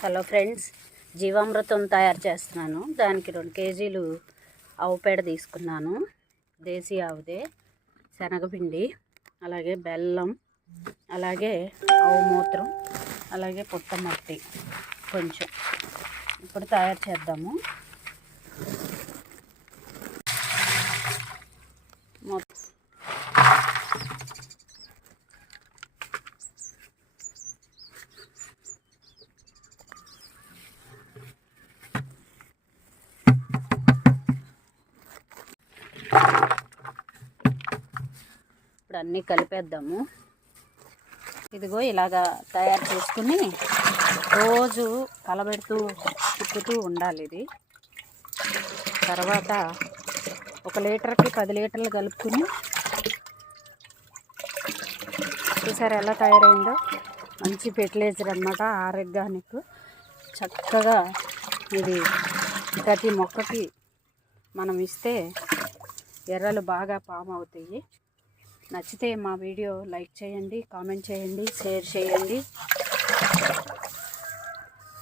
Hello friends జీవామృతం తయారు చేస్తున్నాను. దానికి రెండు కేజీలు ఆవు పేడ తీసుకున్నాను. దేశీ ఆవుదే శనగపిండి అలాగే బెల్లం అలాగే ఆవు మూత్రం అలాగే పుట్టమట్టి కొంచెం ఇప్పుడు తయారు చేద్దాము. మొత్తం ఇప్పుడు అన్నీ కలిపేద్దాము. ఇదిగో ఇలాగా తయారు చేసుకుని రోజు కలబెడుతూ తిప్పుతూ ఉండాలి ఇది. తర్వాత ఒక లీటర్కి పది లీటర్లు కలుపుకుని చూసారు ఎలా తయారైందో? మంచి ఫెర్టిలైజర్ అనమాట ఆర్గానిక్ చక్కగా ఇది ప్రతి మొక్కకి మనం ఇస్తే ఎర్రలు బాగా పామ్ అవుతాయి నచ్చితే మా వీడియో లైక్ చేయండి కామెంట్ చేయండి షేర్ చేయండి.